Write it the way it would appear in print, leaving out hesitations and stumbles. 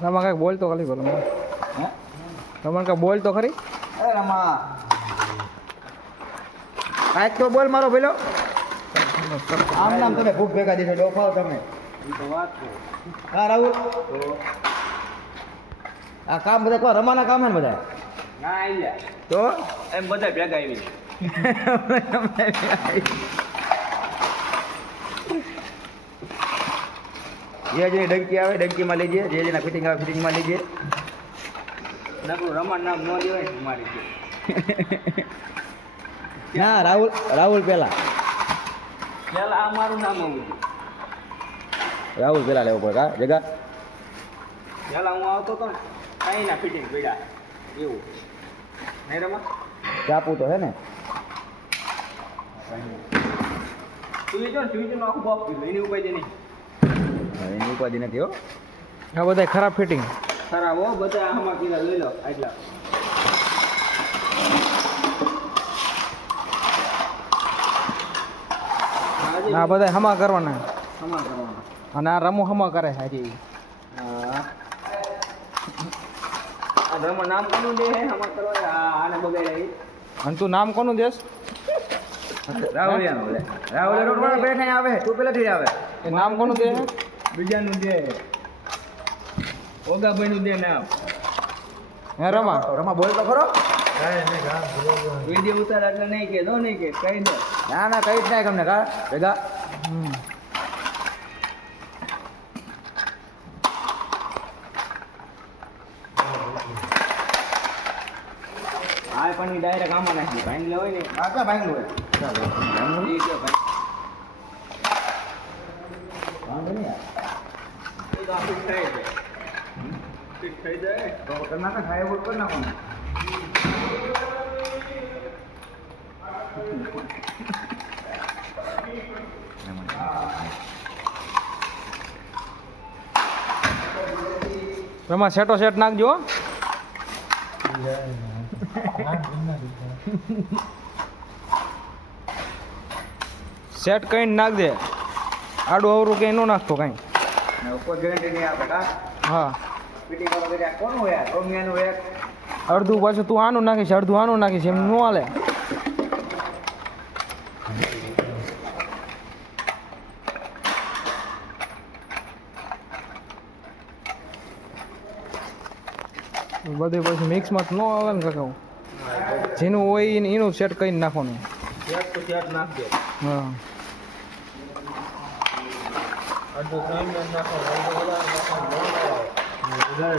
રમા કઈ બોલ તો ખાલી બોલો તમારે કઈ બોલ તો ખરી રમા આજ તો બોલ મારો પેલો આમ નામ તમે ભૂખ ભેગા દીધો ડોફાવ તમે હા રાહુલ આ કામ બધા કોઈ રમાના કામ હે ને બધા ના આવી તો એમ બધા ભેગા આવી જે જેની ડંકી આવે ડંકીમાં લઈ જઈએ જે જેના ફિટિંગ આવે ફિટિંગમાં લઈ જઈએ નકરું રમણ નામ ન લેવાય મારી ના રાહુલ રાહુલ પેલા પેલા આ મારું નામ આવું રાહુલ પેલા લેવો પડે કા જગા પેલા હું આવતો હતો ને કઈ ના ફિટિંગ પડ્યા એવું નહીં રમા ચાપુ તો હે ને તું જો નું આખું બોપ કીધું એની ઉપાય નહીં એની ઉપાધિ નથી હો આ બધા ખરાબ ફિટિંગ ખરાબ હો બધા આમાં કીધા લઈ લો આટલા આ બધા હમા કરવાના સમાન કરવાના અને આ રમો હમા કરે હાજી હા આ રમણ નામ કોનું દે હે આમાં કરવા આને બગાડ્યા અને તું નામ કોનું દેશ રાહુલિયાનો બોલે રાહુલ રોકવાના બેઠા આવે તું પેલાથી આવે એ નામ કોનું દે બીજાનું દે ઓગાભાઈનું દે નામ હે રમા રમા બોલ તો ખરો વિડીયો ઉતાર એટલે નહીં કે દો નહીં કે કહી દો ના ના કઈ જ નહીં તમને કા ભેગા આ પણ ડાયરેક્ટ આમાં નાખી ભાંગ લેવાય ને આ ક્યાં ભાંગલું હોય એ કયો ભાઈ વાંધો નહીં યાર. એ તો આખું થઈ જાય ફિટ થઈ જાય તો કરી નાખો થાય એવું કરી નાખો ને રમા સેટો સેટ નાખજો હો. સેટ કઈ નાખ દે આડું અવરું કઈ ન નાખતો કઈ ને ઉપર ગેરંટી નહીં આપે કા હા ફિટિંગ વાળો કે કોનું હોય યાર રોમિયાનું એક અડધું પાછું તું આનું નાખીશ અડધું આનું નાખીશ એમ ન હાલે બધું પછી મિક્સમાં ન આવે ને કાકા જેનું હોય એનું સેટ કરીને નાખવાનું શેટ તો શેટ નાખ દે હા અડધું નાખો